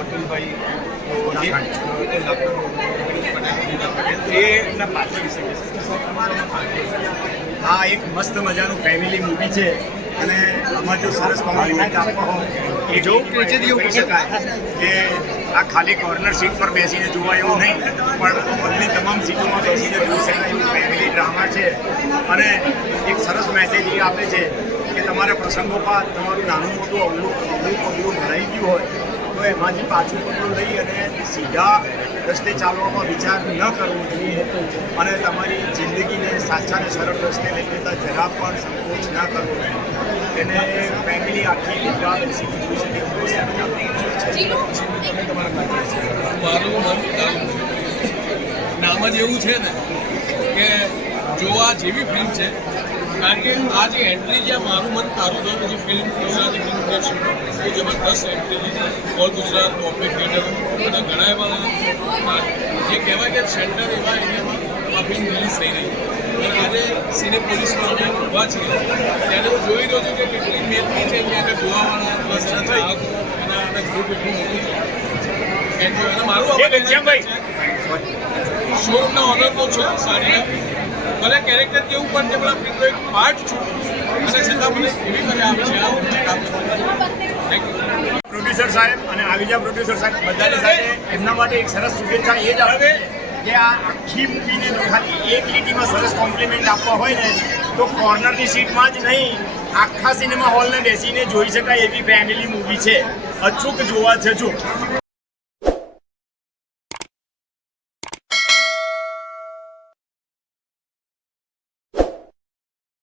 અતુલભાઈ તો એ એ ડૉક્ટર પટેલ પટેલ એ એમના પાત્ર વિશે કહેશે તમારા પાત્ર આ એક મસ્ત મજાનું ફેમિલી મૂવી છે. અને આમાં જો સરસ કોમ્પ્લિમેન્ટ આપવા હોય એ જેવું કહી શકાય. કે આ ખાલી કોર્નર સીટ પર બેસીને જોવા એવું નહીં પણ બધી તમામ સીટોમાં બેસીને જોઈ શકાય એવું ફેમિલી ડ્રામા છે. અને એક સરસ મેસેજ એ આપે છે તમારા પ્રસંગોપાત તમારું નાનું મોટું અવલું અવળું પગલું ભરાઈ ગયું હોય તો એમાંથી પાછું પગલું લઈ અને સીધા રસ્તે ચાલવામાં વિચાર ન કરવો જોઈએ. અને તમારી જિંદગીને સાચા અને સરળ રસ્તે લઈ જતા જરા પણ સંકોચ ના કરવો જોઈએ. એને ફેમિલી આખી લીધા મારું મન નામ જ એવું છે ને કે જોવા જેવી ફિલ્મ છે કારણ કે આ જે એન્ટ્રી છે મારું મન તારું થયું જે ફિલ્મ ગુજરાતી ફિલ્મ ઇન્ડસ્ટ્રીમાં એ જબરદસ્ત એન્ટ્રી છે. ઓલ ગુજરાત બોમ્બે થિયેટર બધા ઘણા એવા જે કહેવાય કે સેન્ટર એવા એરિયામાં આ ફિલ્મ રિલીઝ થઈ રહી અને આજે સિને પોલીસમાં અમે ઊભા છીએ ત્યારે હું જોઈ રહ્યો છું કે કેટલી મેદની છે કે આગળ જોવાવાળા પ્લસ એના ચાહકો એના અને ગ્રુપ એટલું મોટું છે. મારું. શોરૂમના ઓનર તો છે સાડીના ભલે કેરેક્ટર કેવું પણ પણ આ ફિલ્મનો એક પાર્ટ છું, અને છતાં મને એવી મજા આવે છે પ્રોડ્યુસર સાહેબ અને આવીજા પ્રોડ્યુસર સાહેબ, બધાની સાથે એમના માટે એક સરસ શુભેચ્છા એ જ આવે કે આ આખી મૂવીને ખાલી એક લીટીમાં સરસ કોમ્પ્લિમેન્ટ આપવા હોય ને, તો કોર્નરની સીટમાં જ નહીં, આખા સિનેમા હોલને બેસીને જોઈ શકાય એવી ફેમિલી મૂવી છે. અચૂક જોવા જજો.